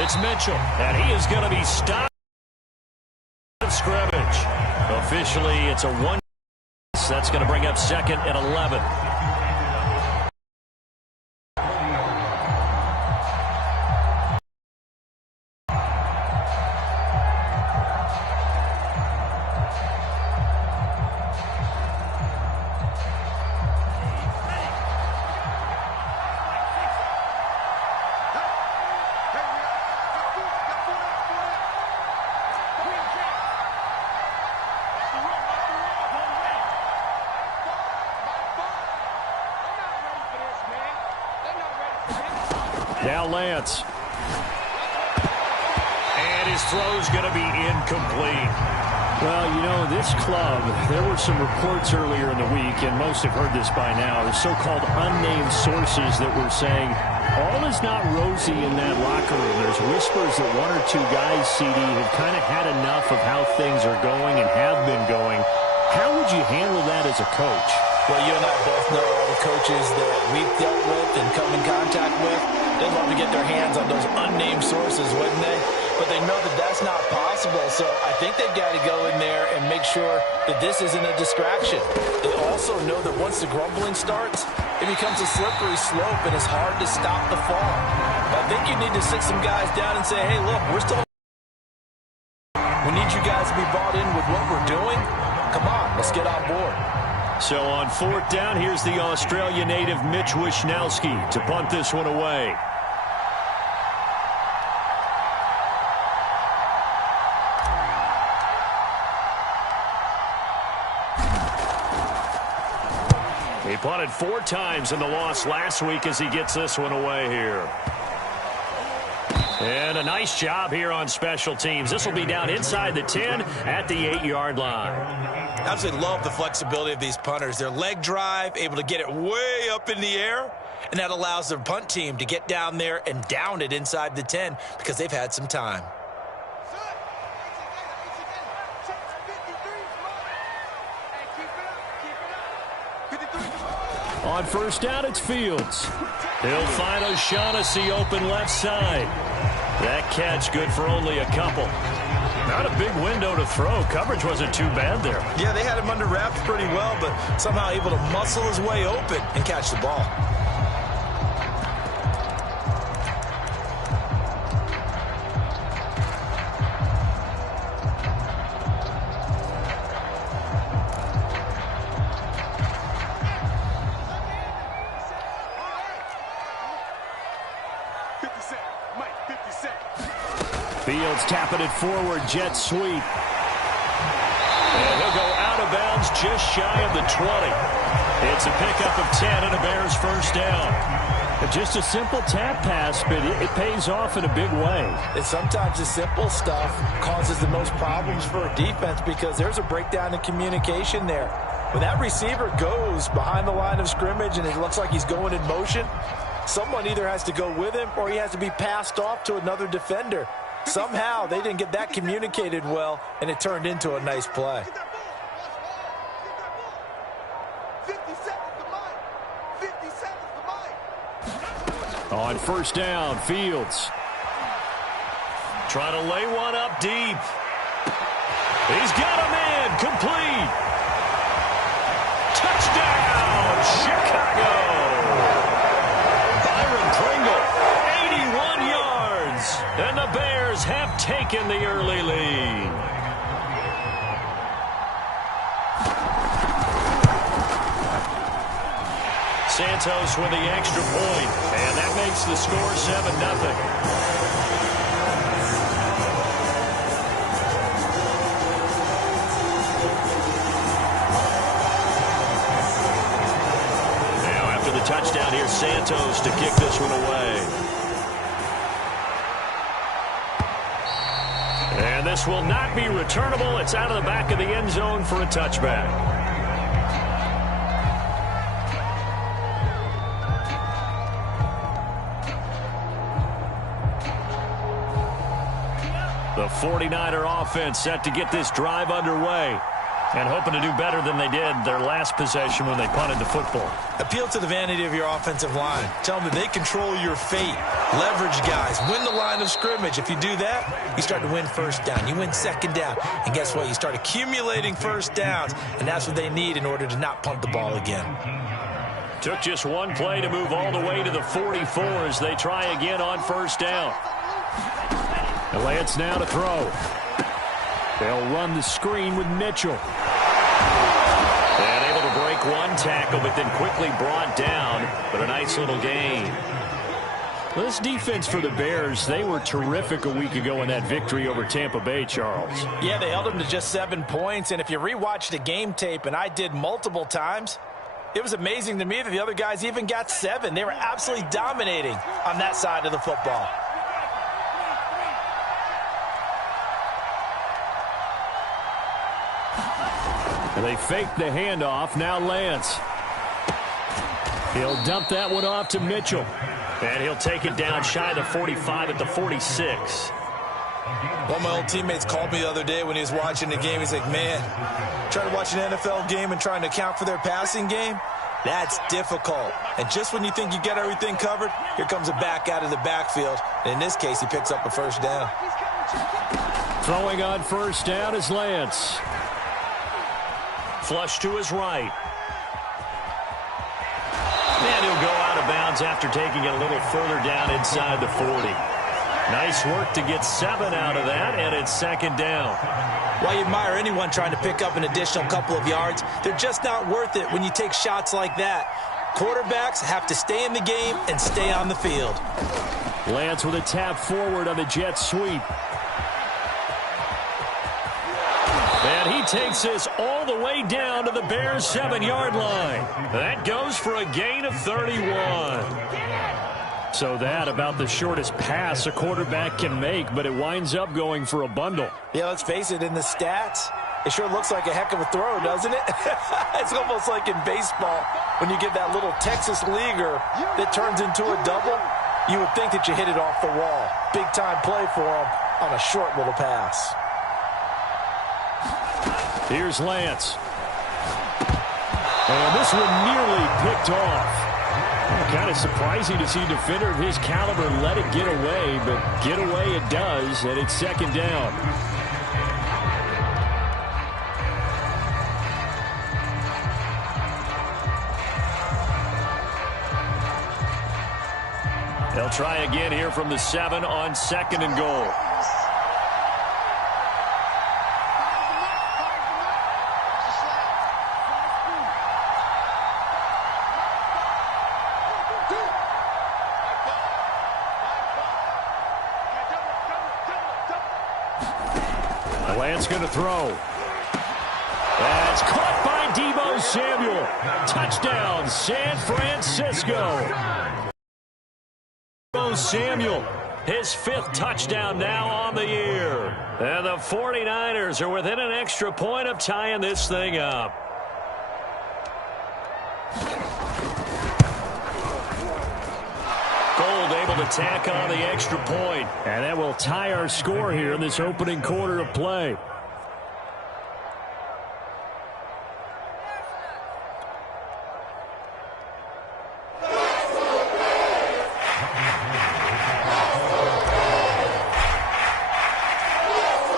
It's Mitchell, and he is going to be stopped of scrimmage. Officially, it's a 1. That's going to bring up 2nd and 11. Now Lance. And his throw's going to be incomplete. Well, you know, this club, there were some reports earlier in the week, and most have heard this by now, the so-called unnamed sources that were saying all is not rosy in that locker room. There's whispers that 1 or 2 guys, CD, have kind of had enough of how things are going and have been going. How would you handle that as a coach? Well, you and I both know all the coaches that we've dealt with and come in contact with. They'd love to get their hands on those unnamed sources, wouldn't they? But they know that that's not possible, so I think they've got to go in there and make sure that this isn't a distraction. They also know that once the grumbling starts, it becomes a slippery slope, and it's hard to stop the fall. I think you need to sit some guys down and say, hey, look, we're still... We need you guys to be bought in with what we're doing. Come on, let's get on board. So on 4th down, here's the Australia native Mitch Wishnowski to punt this one away. He punted 4 times in the loss last week as he gets this one away here. And a nice job here on special teams. This will be down inside the 10 at the 8-yard line. I absolutely love the flexibility of these punters. Their leg drive, able to get it way up in the air, and that allows their punt team to get down there and down it inside the 10 because they've had some time. On 1st down, it's Fields. He'll find O'Shaughnessy open left side. That catch good for only a couple. Not a big window to throw. Coverage wasn't too bad there. Yeah, they had him under wraps pretty well, but somehow able to muscle his way open and catch the ball. Fields tapping it forward, jet sweep. And he'll go out of bounds just shy of the 20. It's a pickup of 10 and a Bears 1st down. Just a simple tap pass, but it pays off in a big way. And sometimes the simple stuff causes the most problems for a defense because there's a breakdown in communication there. When that receiver goes behind the line of scrimmage and it looks like he's going in motion, someone either has to go with him or he has to be passed off to another defender. Somehow they didn't get that communicated well, and it turned into a nice play. On 1st down, Fields. Trying to lay one up deep. He's got a man, complete. Touchdown, Chicago. Byron Pringle, 81 yards. And the Bears have taken the early lead. Santos with the extra point, and that makes the score 7-0. Now after the touchdown, here's Santos to kick this one away. And this will not be returnable. It's out of the back of the end zone for a touchback. The 49er offense set to get this drive underway. And hoping to do better than they did their last possession when they punted the football. Appeal to the vanity of your offensive line. Tell them that they control your fate. Leverage guys. Win the line of scrimmage. If you do that, you start to win first down. You win second down. And guess what? You start accumulating first downs. And that's what they need in order to not punt the ball again. Took just one play to move all the way to the 44 as they try again on first down. The Lance now to throw. They'll run the screen with Mitchell. And able to break one tackle, but then quickly brought down. But a nice little gain. This defense for the Bears, they were terrific a week ago in that victory over Tampa Bay, Charles. Yeah, they held them to just 7 points. And if you rewatch the game tape, and I did multiple times, it was amazing to me that the other guys even got 7. They were absolutely dominating on that side of the football. And they fake the handoff. Now Lance. He'll dump that one off to Mitchell. And he'll take it down shy of the 45 at the 46. One of my old teammates called me the other day when he was watching the game. He's like, man, trying to watch an NFL game and trying to account for their passing game, that's difficult. And just when you think you get everything covered, here comes a back out of the backfield. And in this case, he picks up a first down. Throwing on first down is Lance. Flush to his right. And he'll go out of bounds after taking it a little further down inside the 40. Nice work to get 7 out of that, and it's second down. While you admire anyone trying to pick up an additional couple of yards, they're just not worth it when you take shots like that. Quarterbacks have to stay in the game and stay on the field. Lance with a tap forward on the jet sweep. And he takes this all the way down to the Bears' 7-yard line. That goes for a gain of 31. So that about the shortest pass a quarterback can make, but it winds up going for a bundle. Yeah, let's face it, in the stats, it sure looks like a heck of a throw, doesn't it? It's almost like in baseball when you get that little Texas leaguer that turns into a double. You would think that you hit it off the wall. Big-time play for him on a short little pass. Here's Lance. And this one nearly picked off. Kind of surprising to see a defender of his caliber let it get away, but get away it does, and it's second down. They'll try again here from the 7 on second and goal. Lance going to throw. That's caught by Deebo Samuel. Touchdown, San Francisco. Deebo Samuel, his 5th touchdown now on the year. And the 49ers are within an extra point of tying this thing up. Gold able to tack on the extra point. And that will tie our score here in this opening quarter of play.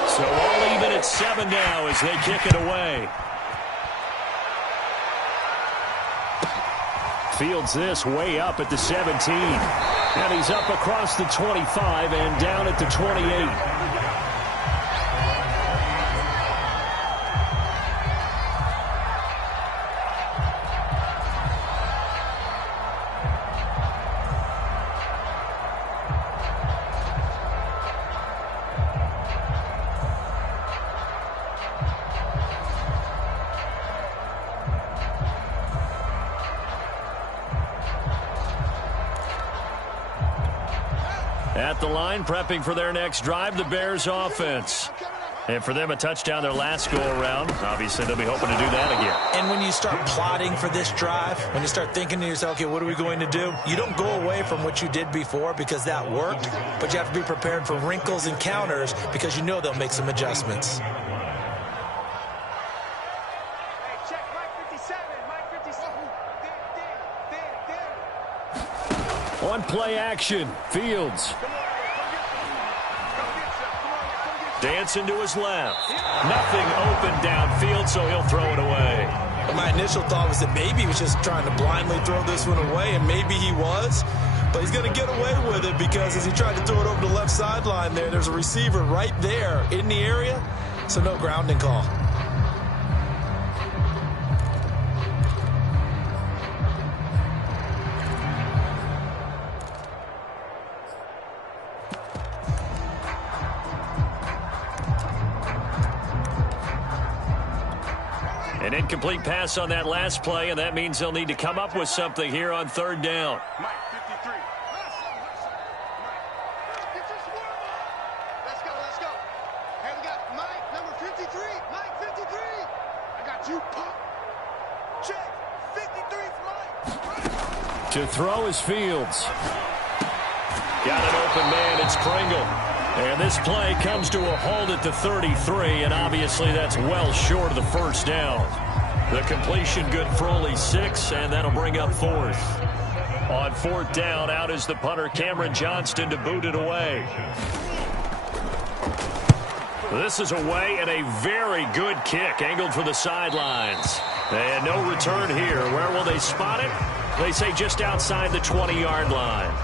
So all even at 7 now as they kick it away. Fields this way up at the 17. And he's up across the 25 and down at the 28. At the line, prepping for their next drive, the Bears offense. And for them, a touchdown their last go-around. Obviously, they'll be hoping to do that again. And when you start plotting for this drive, when you start thinking to yourself, okay, what are we going to do? You don't go away from what you did before because that worked, but you have to be prepared for wrinkles and counters because you know they'll make some adjustments. On play action, Fields. Dancing to his left. Nothing open downfield, so he'll throw it away. My initial thought was that maybe he was just trying to blindly throw this one away, and maybe he was. But he's going to get away with it because as he tried to throw it over the left sideline there's a receiver right there in the area, so no grounding call. An incomplete pass on that last play, and that means they'll need to come up with something here on third down. Mike, 53. Get your swarm on. Let's go, let's go. Hey, we got Mike, number 53. Mike, 53. I got you, Pop. Check. 53 Mike. To throw is Fields. Got an open man. It's Pringle. And this play comes to a halt at the 33, and obviously that's well short of the first down. The completion good for only 6, and that'll bring up fourth. On fourth down, out is the punter, Cameron Johnston, to boot it away. This is away, and a very good kick, angled for the sidelines. And no return here. Where will they spot it? They say just outside the 20-yard line.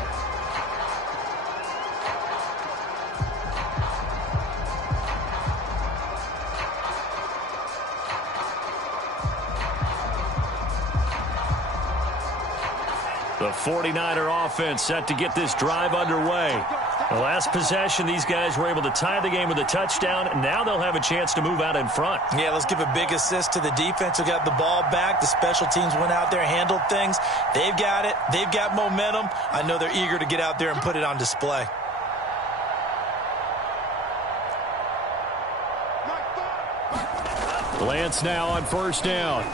The 49er offense set to get this drive underway. The last possession, these guys were able to tie the game with a touchdown. Now they'll have a chance to move out in front. Yeah, let's give a big assist to the defense who got the ball back. The special teams went out there, handled things. They've got it. They've got momentum. I know they're eager to get out there and put it on display. Lance now on first down.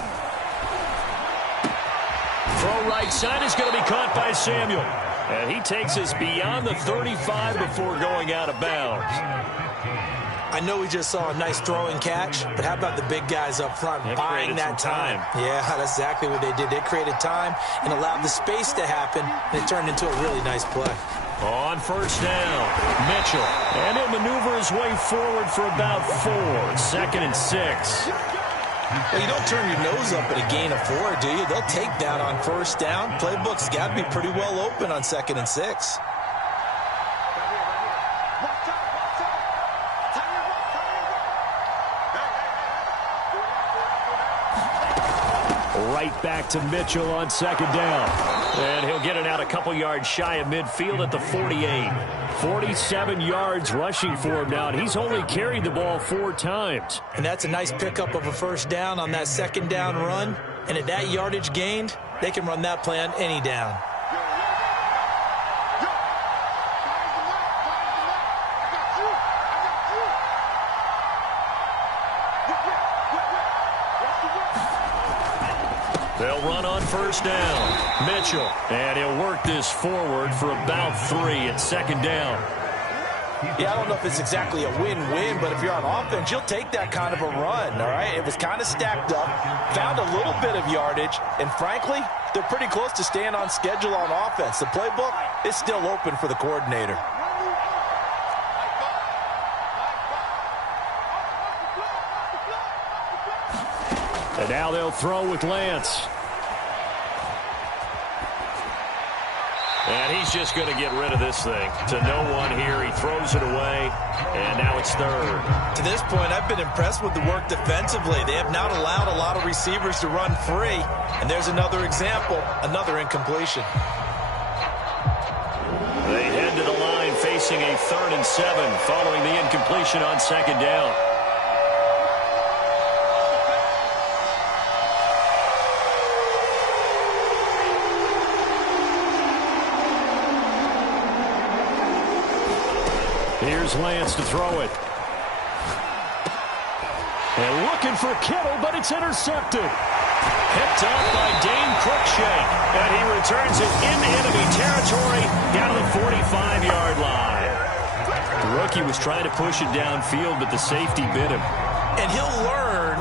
Throw right side is going to be caught by Samuel. And he takes us beyond the 35 before going out of bounds. I know we just saw a nice throwing catch, but how about the big guys up front buying that time? Yeah, that's exactly what they did. They created time and allowed the space to happen, and it turned into a really nice play. On first down, Mitchell. And he'll maneuver his way forward for about 4. 2nd and 6. Well, you don't turn your nose up at a gain of 4, do you? They'll take that on first down. Playbook's got to be pretty well open on 2nd and 6. Right back to Mitchell on second down. And he'll get it out a couple yards shy of midfield at the 48. 47 yards rushing for him now, and he's only carried the ball 4 times. And that's a nice pickup of a first down on that second down run. And at that yardage gained, they can run that play on any down. They'll run on first down. Mitchell. And he'll work this forward for about 3 at second down. Yeah, I don't know if it's exactly a win-win, but if you're on offense, you'll take that kind of a run, all right? It was kind of stacked up, found a little bit of yardage, and frankly, they're pretty close to staying on schedule on offense. The playbook is still open for the coordinator. And now they'll throw with Lance. And he's just going to get rid of this thing. To no one here. He throws it away. And now it's 3rd. To this point, I've been impressed with the work defensively. They have not allowed a lot of receivers to run free. And there's another example, another incompletion. They head to the line facing a 3rd and 7 following the incompletion on second down. Here's Lance to throw it. And looking for Kittle, but it's intercepted. Picked up by Dane Cruikshank. And he returns it into enemy territory down to the 45-yard line. The rookie was trying to push it downfield, but the safety bit him. And he'll learn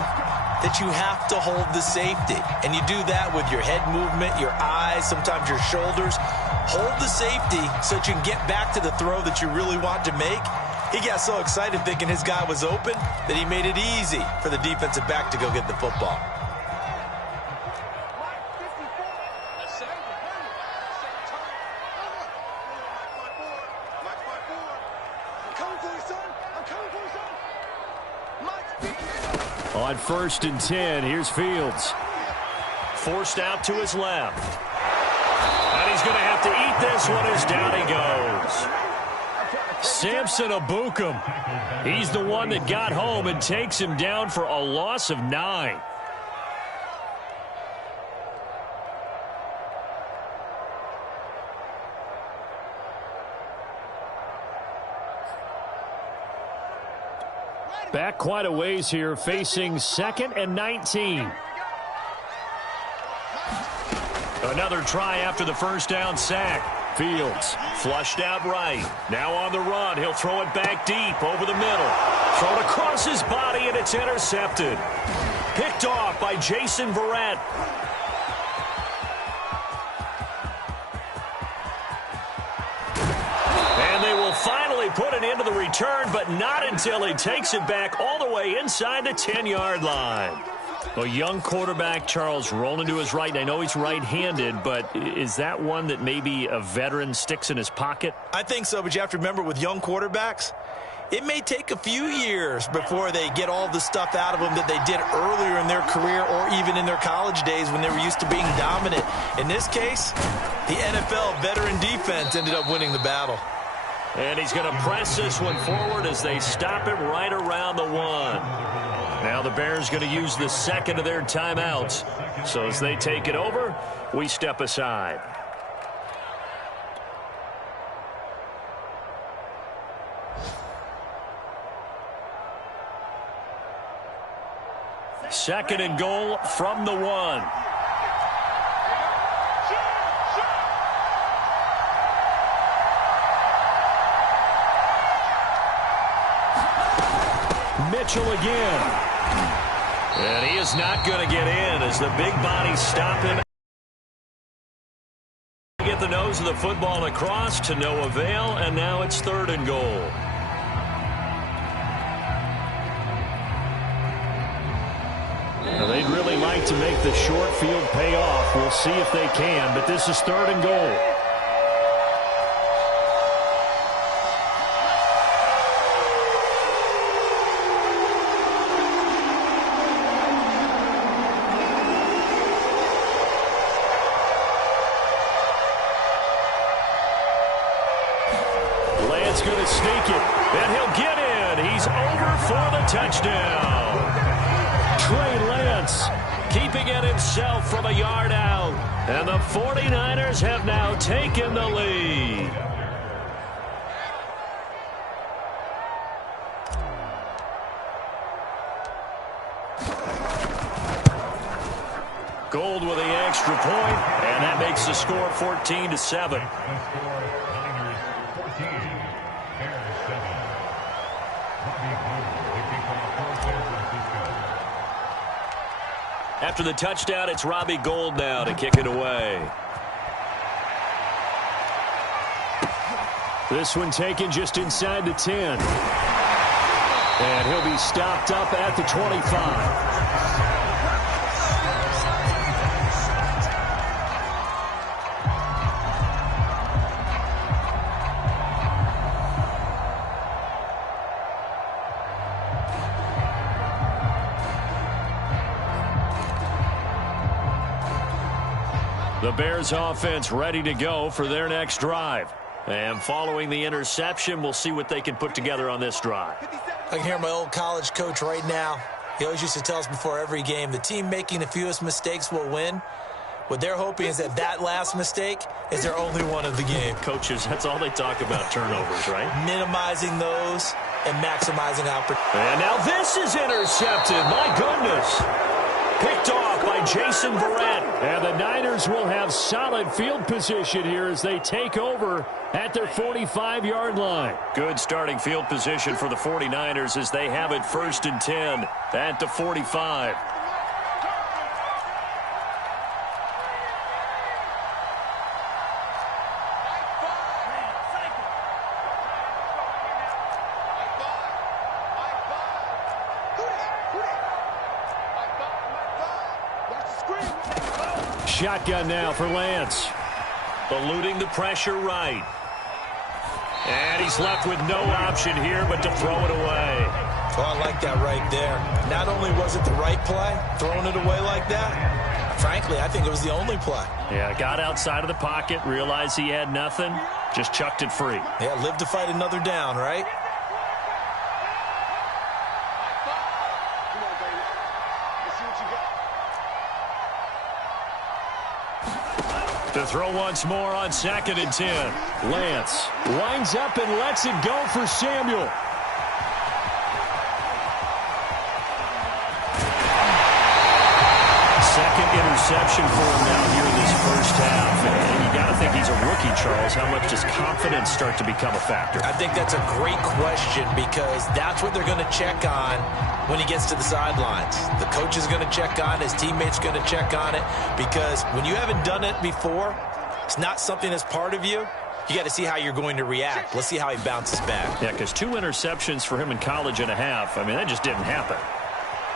that you have to hold the safety. And you do that with your head movement, your eyes, sometimes your shoulders. Hold the safety so that you can get back to the throw that you really want to make. He got so excited thinking his guy was open that he made it easy for the defensive back to go get the football. On 1st and 10, here's Fields. Forced out to his left. And he's going to have to eat this one as down he goes. Samson Abukum. He's the one that got home and takes him down for a loss of 9. Back quite a ways here, facing 2nd and 19. Another try after the first down sack. Fields flushed out right. Now on the run. He'll throw it back deep over the middle. Thrown across his body, and it's intercepted. Picked off by Jason Verrett. And they will finally put it into the return, but not until he takes it back all the way inside the 10-yard line. A young quarterback, Charles, rolling to his right. And I know he's right-handed, but is that one that maybe a veteran sticks in his pocket? I think so, but you have to remember with young quarterbacks, it may take a few years before they get all the stuff out of them that they did earlier in their career or even in their college days when they were used to being dominant. In this case, the NFL veteran defense ended up winning the battle. And he's going to press this one forward as they stop him right around the 1. Now the Bears going to use the second of their timeouts. So as they take it over, we step aside. Second and goal from the 1. Mitchell again. And he is not going to get in as the big bodies stop him. Get the nose of the football across to no avail, and now it's 3rd and goal. Now they'd really like to make the short field pay off. We'll see if they can, but this is 3rd and goal. Lance going to sneak it, and he'll get in. He's over for the touchdown. Trey Lance keeping it himself from a yard out. And the 49ers have now taken the lead. Gold with the extra point, and that makes the score 14-7. After the touchdown, it's Robbie Gould now to kick it away. This one taken just inside the 10. And he'll be stopped up at the 25. The Bears offense ready to go for their next drive. And following the interception, we'll see what they can put together on this drive. I can hear my old college coach right now. He always used to tell us before every game, the team making the fewest mistakes will win. What they're hoping is that that last mistake is their only one of the game. Coaches, that's all they talk about, turnovers, right? Minimizing those and maximizing opportunities. And now this is intercepted. My goodness. Picked off by Jason Verrett. And the Niners will have solid field position here as they take over at their 45-yard line. Good starting field position for the 49ers as they have it 1st and 10 at the 45. shotgun now for Lance. Eluding the pressure right. And he's left with no option here but to throw it away. Oh, I like that right there. Not only was it the right play, throwing it away like that, frankly, I think it was the only play. Yeah, got outside of the pocket, realized he had nothing, just chucked it free. Yeah, live to fight another down, right? Come on, baby. Let's see what you got. To throw once more on 2nd and 10. Lance winds up and lets it go for Samuel. Second interception for him now here in this first half. And you got to think he's a rookie, Charles. How much does confidence start to become a factor? I think that's a great question because that's what they're going to check on when he gets to the sidelines. The coach is going to check on it. His teammates going to check on it because when you haven't done it before, it's not something that's part of you. You got to see how you're going to react. Let's see how he bounces back. Yeah, because 2 interceptions for him in college and a half. I mean, that just didn't happen.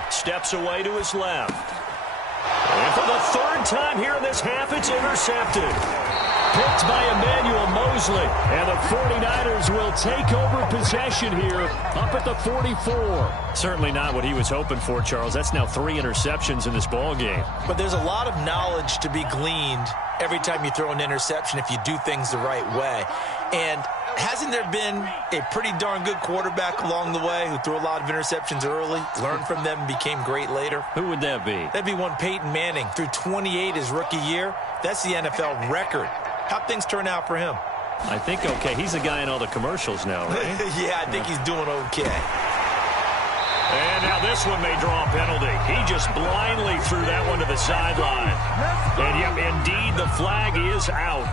Steps away to his left. And for the 3rd time here in this half, it's intercepted. Picked by Emmanuel Mosley. And the 49ers will take over possession here up at the 44. Certainly not what he was hoping for, Charles. That's now 3 interceptions in this ball game. But there's a lot of knowledge to be gleaned every time you throw an interception if you do things the right way. And hasn't there been a pretty darn good quarterback along the way who threw a lot of interceptions early, learned from them, and became great later? Who would that be? That'd be one Peyton Manning. Threw 28 his rookie year. That's the NFL record. How'd things turn out for him? I think okay. He's the guy in all the commercials now, right? Yeah, I think he's doing okay. And now this one may draw a penalty. He just blindly threw that one to the sideline. And yep, indeed, the flag is out.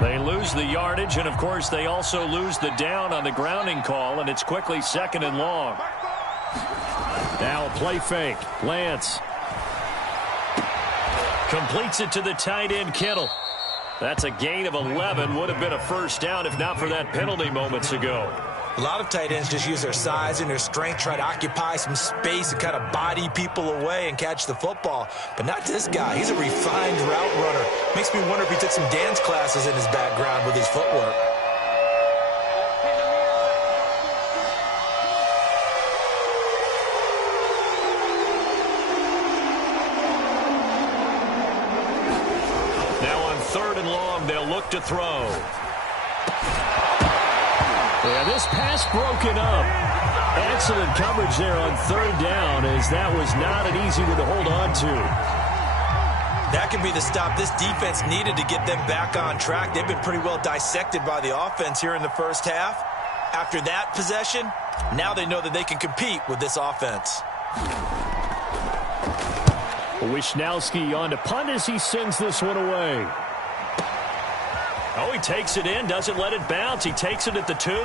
They lose the yardage, and of course they also lose the down on the grounding call, and it's quickly 2nd and long. Now a play fake. Lance completes it to the tight end, Kittle. That's a gain of 11. Would have been a first down if not for that penalty moments ago. A lot of tight ends just use their size and their strength, try to occupy some space and kind of body people away and catch the football. But not this guy. He's a refined route runner. Makes me wonder if he took some dance classes in his background with his footwork. Now on 3rd and long, they'll look to throw. Yeah, this pass broken up. Excellent coverage there on 3rd down, as that was not an easy one to hold on to. That could be the stop this defense needed to get them back on track. They've been pretty well dissected by the offense here in the first half. After that possession, now they know that they can compete with this offense. Wisnowski on to punt as he sends this one away. Oh, he takes it in, doesn't let it bounce. He takes it at the 2. A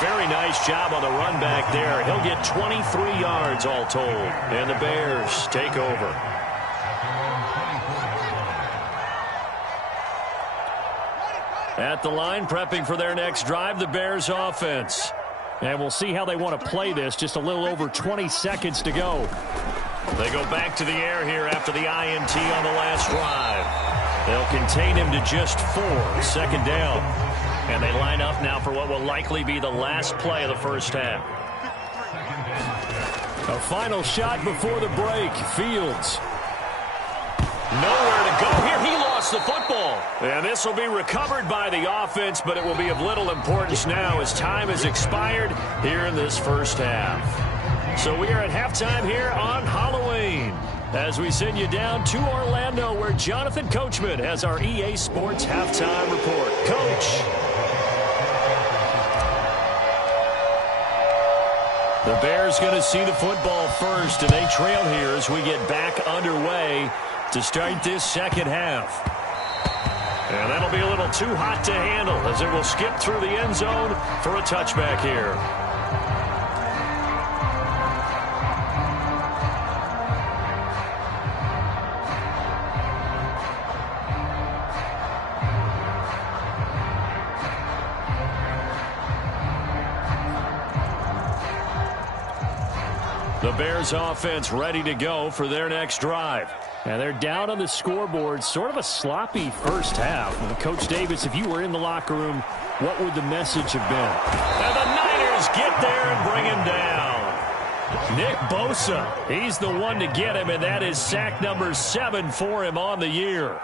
very nice job on the run back there. He'll get 23 yards all told. And the Bears take over. At the line, prepping for their next drive, the Bears offense. And we'll see how they want to play this. Just a little over 20 seconds to go. They go back to the air here after the INT on the last drive. They'll contain him to just 4, 2nd down. And they line up now for what will likely be the last play of the first half. A final shot before the break. Fields. Nowhere to go here. He lost the football. And this will be recovered by the offense, but it will be of little importance now as time has expired here in this first half. So we are at halftime here on Halloween as we send you down to Orlando where Jonathan Coachman has our EA Sports halftime report. Coach. The Bears going to see the football first, and they trail here as we get back underway to start this second half. And that'll be a little too hot to handle as it will skip through the end zone for a touchback here. The Bears offense ready to go for their next drive. And they're down on the scoreboard. Sort of a sloppy first half. And Coach Davis, if you were in the locker room, what would the message have been? And the Niners get there and bring him down. Nick Bosa, he's the one to get him, and that is sack number 7 for him on the year.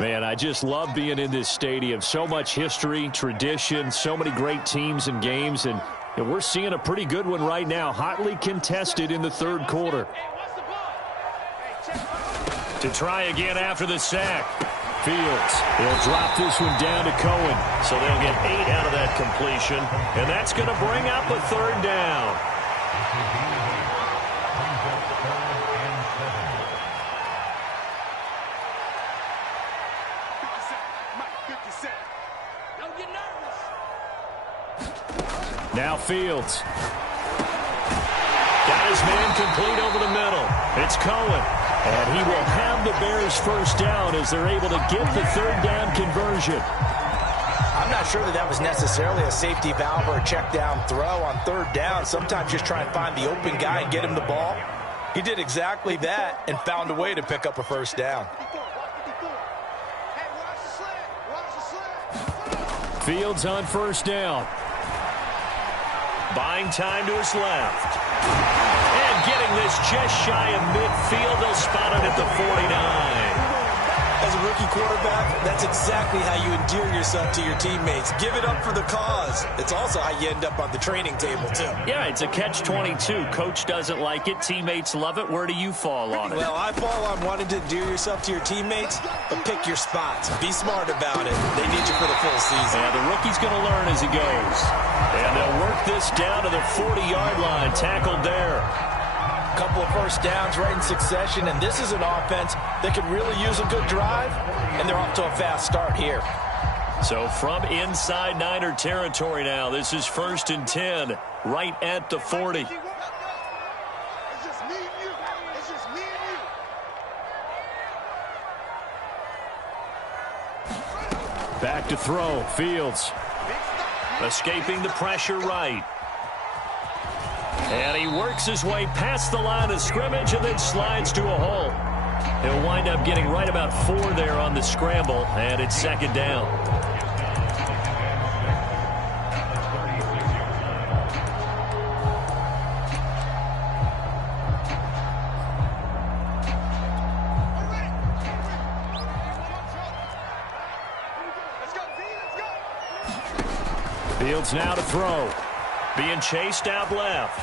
Man, I just love being in this stadium. So much history, tradition, so many great teams and games, and we're seeing a pretty good one right now, hotly contested in the third quarter. To try again after the sack. Fields, he'll drop this one down to Cohen. So they'll get 8 out of that completion, and that's going to bring up a third down. Now Fields. Got his man complete over the middle. It's Cohen. And he will have the Bears first down as they're able to get the third down conversion. I'm not sure that was necessarily a safety valve or a check down throw on third down. Sometimes just try and find the open guy and get him the ball. He did exactly that and found a way to pick up a first down. Fields on first down. Buying time to his left. And getting this just shy of midfield. They'll spot it at the 49. As a rookie quarterback, that's exactly how you endear yourself to your teammates. Give it up for the cause. It's also how you end up on the training table, too. Yeah, it's a catch-22. Coach doesn't like it. Teammates love it. Where do you fall on it? Well, I fall on wanting to endear yourself to your teammates, but pick your spots. Be smart about it. They need you for the full season. Yeah, the rookie's going to learn as he goes. And they'll work this down to the 40-yard line. Tackled there. Couple of first downs right in succession, and this is an offense that could really use a good drive, and they're off to a fast start here. So from inside Niner territory now, this is 1st and 10, right at the 40. It's just me and you. It's just me and you. Back to throw. Fields. Escaping the pressure right. And he works his way past the line of scrimmage and then slides to a hole. He'll wind up getting right about 4 there on the scramble, and it's 2nd down. Fields now to throw. Being chased out left.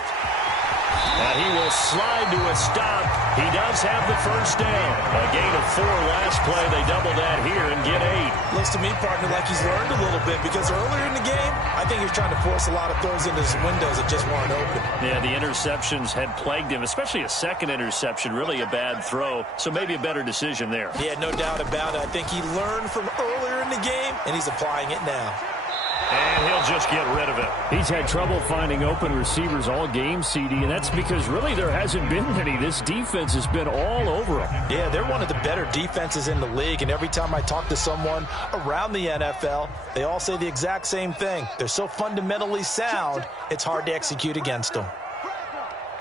And he will slide to a stop. He does have the first down. A gain of 4 last play. They double that here and get 8. Looks to me, partner, like he's learned a little bit because earlier in the game, I think he was trying to force a lot of throws into his windows that just weren't open. Yeah, the interceptions had plagued him, especially a second interception. Really a bad throw, so maybe a better decision there. Yeah, no doubt about it. I think he learned from earlier in the game, and he's applying it now. And he'll just get rid of it. He's had trouble finding open receivers all game, CD, and that's because really there hasn't been any. This defense has been all over him. Yeah, they're one of the better defenses in the league, and every time I talk to someone around the NFL, they all say the exact same thing. They're so fundamentally sound, it's hard to execute against them.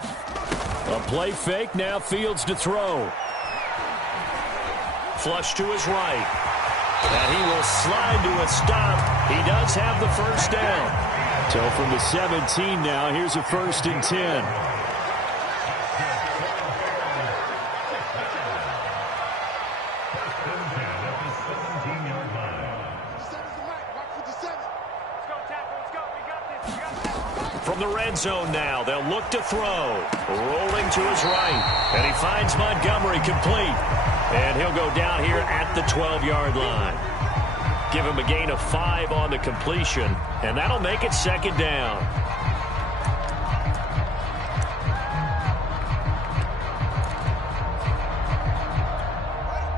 A play fake, now Fields to throw. Flush to his right. And he will slide to a stop. He does have the first down. So from the 17 now, here's a 1st and 10. From the red zone now, they'll look to throw. Rolling to his right. And he finds Montgomery complete. And he'll go down here at the 12-yard line. Give him a gain of 5 on the completion. And that'll make it second down.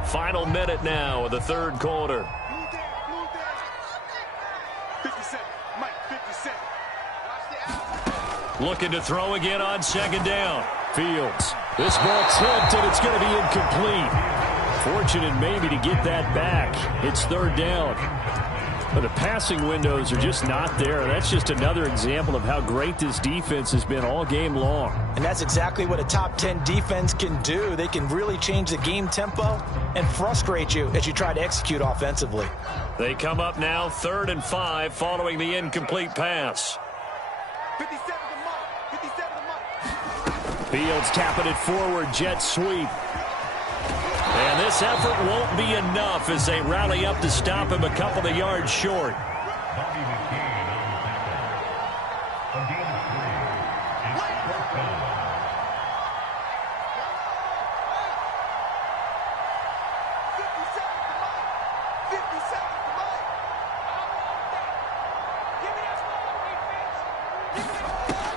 Final minute now of the third quarter. 57, Mike, 57. Looking to throw again on second down. Fields. This ball tipped, and it's going to be incomplete. Fortunate maybe to get that back. It's third down. But the passing windows are just not there. That's just another example of how great this defense has been all game long. And that's exactly what a top 10 defense can do. They can really change the game tempo and frustrate you as you try to execute offensively. They come up now 3rd and 5 following the incomplete pass. 57 to Mike, 57 to Mike. Fields tapping it forward, jet sweep. And this effort won't be enough as they rally up to stop him a couple of yards short.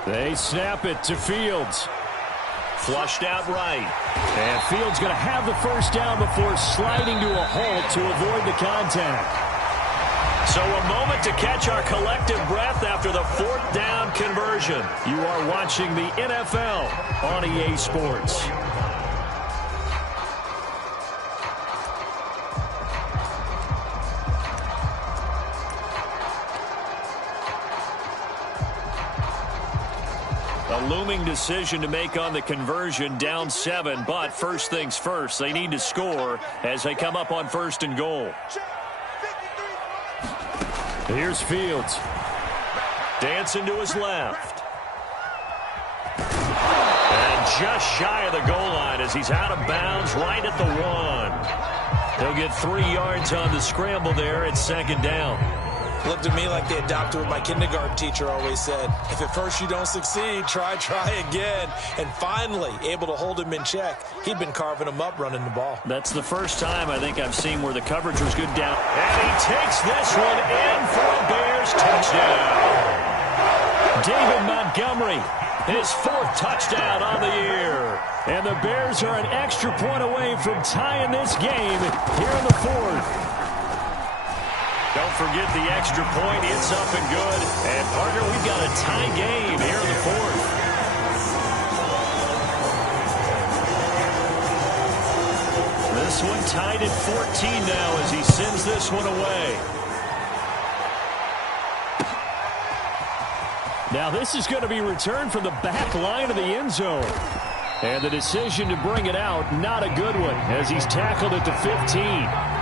They snap it to Fields. Flushed out right. And Fields going to have the first down before sliding to a halt to avoid the contact. So a moment to catch our collective breath after the 4th down conversion. You are watching the NFL on EA Sports. A looming decision to make on the conversion, down 7, but first things first, they need to score as they come up on 1st and goal. Here's Fields. Dancing to his left. And just shy of the goal line as he's out of bounds right at the 1. He'll get 3 yards on the scramble there at second down. Looked to me like they adopted what my kindergarten teacher always said. If at first you don't succeed, try again. And finally, able to hold him in check. He'd been carving him up running the ball. That's the first time I think I've seen where the coverage was good down. And he takes this one in for a Bears touchdown. David Montgomery, his 4th touchdown on the year. And the Bears are an extra point away from tying this game here in the 4th. Don't forget the extra point. It's up and good. And, partner, we've got a tie game here in the 4th. This one tied at 14 now as he sends this one away. Now this is going to be returned from the back line of the end zone. And the decision to bring it out, not a good one, as he's tackled at the 15.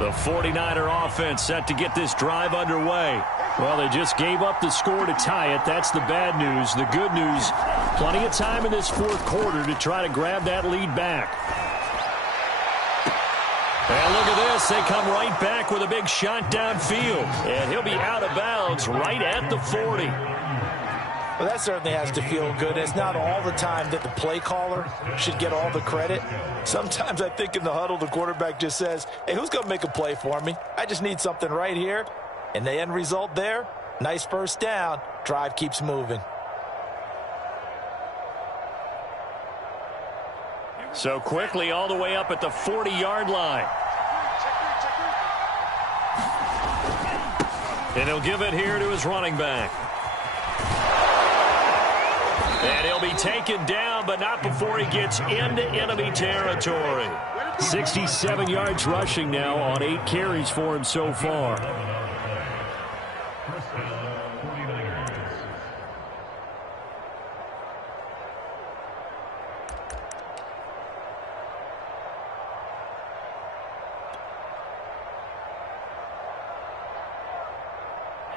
The 49er offense set to get this drive underway. Well, they just gave up the score to tie it. That's the bad news. The good news, plenty of time in this 4th quarter to try to grab that lead back. And look at this. They come right back with a big shot downfield. And he'll be out of bounds right at the 40. Well, that certainly has to feel good. It's not all the time that the play caller should get all the credit. Sometimes I think in the huddle, the quarterback just says, hey, who's going to make a play for me? I just need something right here. And the end result there, nice first down. Drive keeps moving. So quickly all the way up at the 40-yard line. And he'll give it here to his running back. And he'll be taken down, but not before he gets into enemy territory. 67 yards rushing now on 8 carries for him so far.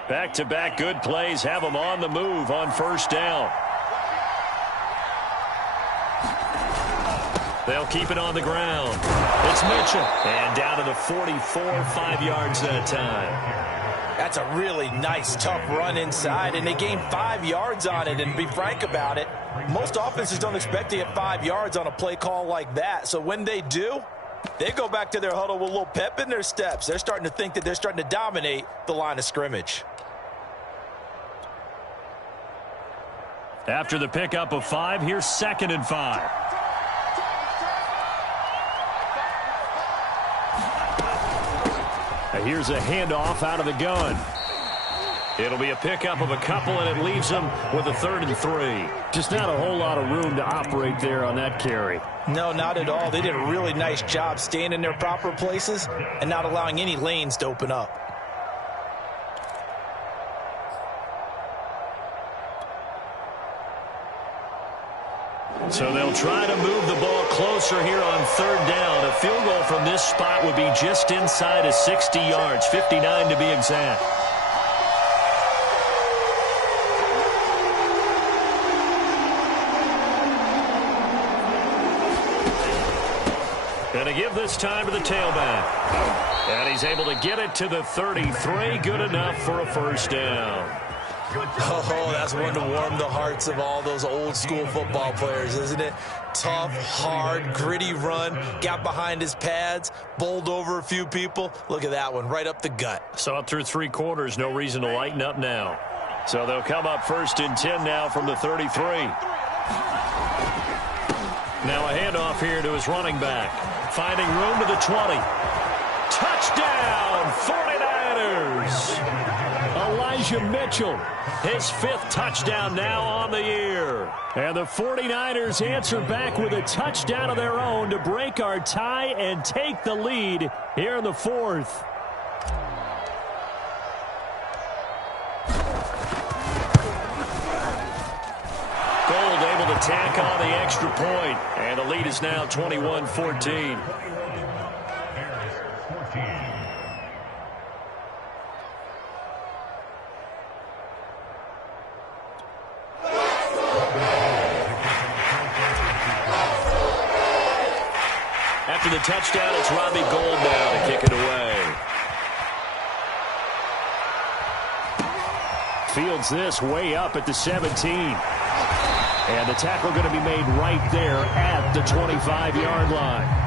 Back-to-back good plays have them on the move on first down. They'll keep it on the ground. It's Mitchell. And down to the 44, 5 yards that time. That's a really nice, tough run inside, and they gained 5 yards on it. And to be frank about it, most offenses don't expect to get 5 yards on a play call like that. So when they do, they go back to their huddle with a little pep in their steps. They're starting to think that they're starting to dominate the line of scrimmage. After the pickup of 5, here's 2nd and 5. Here's a handoff out of the gun. It'll be a pickup of a couple, and it leaves them with a 3rd and 3. Just not a whole lot of room to operate there on that carry. No, not at all. They did a really nice job staying in their proper places and not allowing any lanes to open up. So they'll try to move the ball closer here on 3rd down. A field goal from this spot would be just inside of 60 yards, 59 to be exact. Going to give this time to the tailback. And he's able to get it to the 33. Good enough for a first down. Oh, that's one to warm the hearts of all those old school football players, isn't it? Tough, hard, gritty run, got behind his pads, bowled over a few people. Look at that one, right up the gut. So up through 3 quarters, no reason to lighten up now. So they'll come up 1st and 10 now from the 33. Now a handoff here to his running back. Finding room to the 20. Touchdown, 49ers! Elijah Mitchell, his 5th touchdown now on the year. And the 49ers answer back with a touchdown of their own to break our tie and take the lead here in the 4th. Gold able to tack on the extra point, and the lead is now 21-14. After the touchdown, it's Robbie Gould now to kick it away. Fields this way up at the 17. And the tackle going to be made right there at the 25-yard line.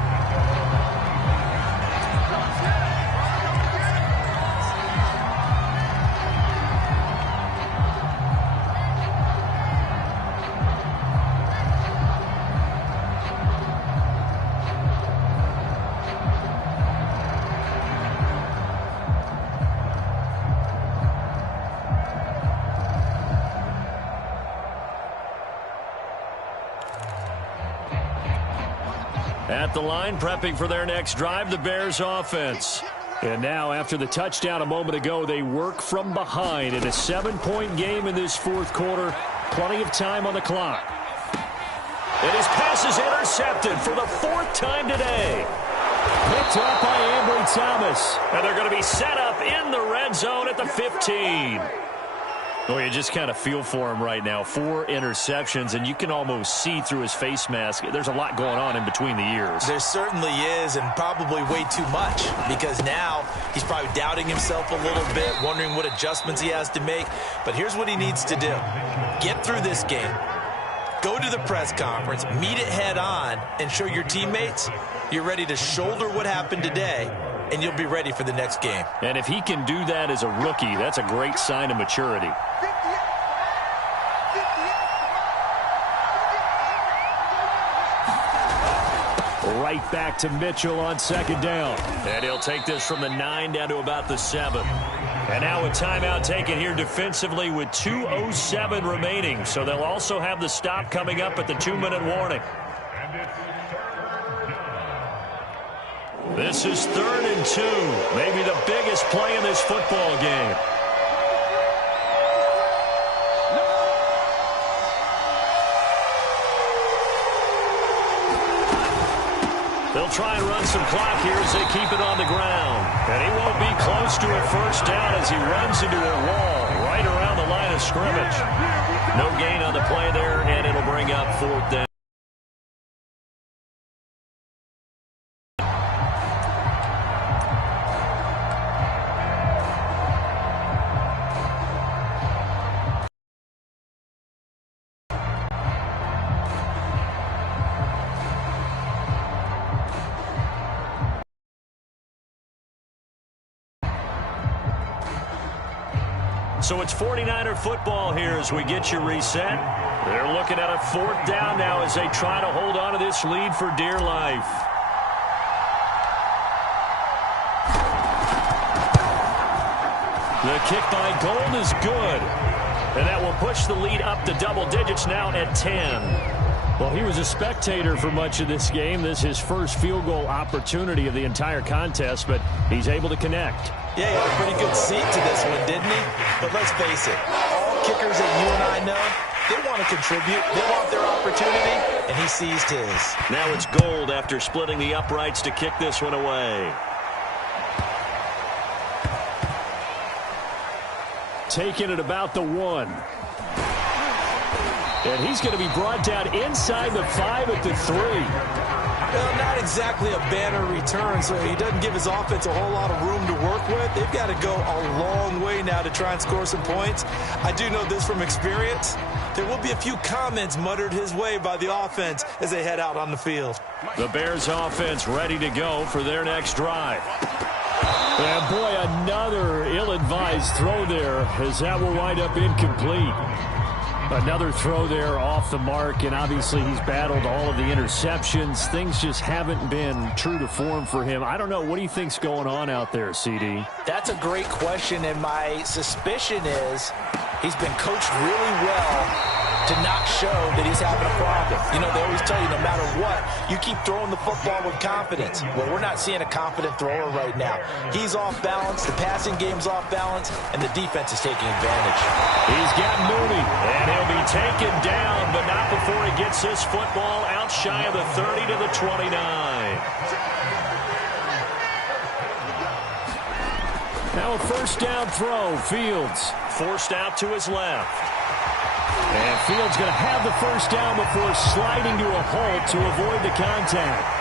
At the line, prepping for their next drive, the Bears offense. And now, after the touchdown a moment ago, they work from behind in a 7-point game in this 4th quarter. Plenty of time on the clock. And his pass is intercepted for the 4th time today. Picked up by Ambry Thomas. And they're going to be set up in the red zone at the 15. Well, you just kind of feel for him right now. 4 interceptions, and you can almost see through his face mask. There's a lot going on in between the ears. There certainly is, and probably way too much, because now he's probably doubting himself a little bit, wondering what adjustments he has to make. But here's what he needs to do. Get through this game. Go to the press conference, meet it head on, and show your teammates you're ready to shoulder what happened today, and you'll be ready for the next game. And if he can do that as a rookie, that's a great sign of maturity. Right back to Mitchell on 2nd down. And he'll take this from the 9 down to about the 7. And now a timeout taken here defensively with 2:07 remaining. So they'll also have the stop coming up at the 2-minute warning. This is 3rd and 2. Maybe the biggest play in this football game. They'll try and run some clock here as they keep it on the ground. And he won't be close to a first down as he runs into a wall right around the line of scrimmage. No gain on the play there, and it'll bring up fourth down. So it's 49er football here as we get you reset. They're looking at a fourth down now as they try to hold on to this lead for dear life. The kick by Gold is good. And that will push the lead up to double digits now at 10. Well, he was a spectator for much of this game. This is his first field goal opportunity of the entire contest, but he's able to connect. Yeah, he had a pretty good seat to this one, didn't he? But let's face it, all kickers that you and I know, they want to contribute. They want their opportunity, and he seized his. Now it's Gold after splitting the uprights to kick this one away. Taking it about the 1. And he's going to be brought down inside the 5 at the 3. Well, not exactly a banner return, so he doesn't give his offense a whole lot of room to work with. They've got to go a long way now to try and score some points. I do know this from experience. There will be a few comments muttered his way by the offense as they head out on the field. The Bears offense ready to go for their next drive. And boy, another ill-advised throw there as that will wind up incomplete. Another throw there off the mark, and obviously he's battled all of the interceptions. Things just haven't been true to form for him. I don't know. What do you think's going on out there, CD? That's a great question, and my suspicion is he's been coached really well to not show that he's having a problem. You know, they always tell you no matter what, you keep throwing the football with confidence. Well, we're not seeing a confident thrower right now. He's off balance, the passing game's off balance, and the defense is taking advantage. He's got Mooney, and he'll be taken down, but not before he gets this football out shy of the 30 to the 29. Now a first down throw. Fields forced out to his left. And Fields going to have the first down before sliding to a halt to avoid the contact.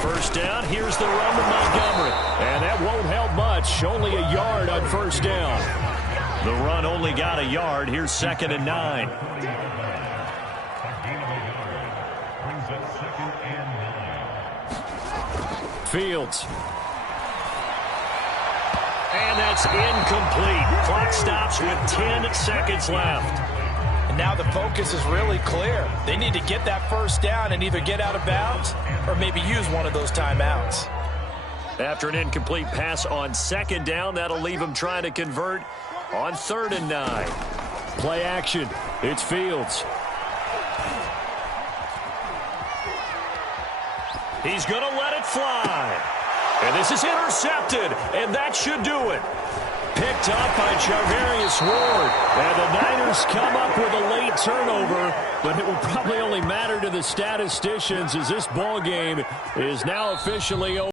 First down, here's the run to Montgomery. And that won't help much. Only a yard on first down. The run only got a yard. Here's 2nd and 9. Fields. And that's incomplete. Clock stops with 10 seconds left. And now the focus is really clear. They need to get that first down and either get out of bounds or maybe use one of those timeouts. After an incomplete pass on 2nd down, that'll leave him trying to convert on 3rd and 9. Play action. It's Fields. He's going to let it fly. And this is intercepted, and that should do it. Picked up by Charvarius Ward. And the Niners come up with a late turnover, but it will probably only matter to the statisticians as this ball game is now officially over.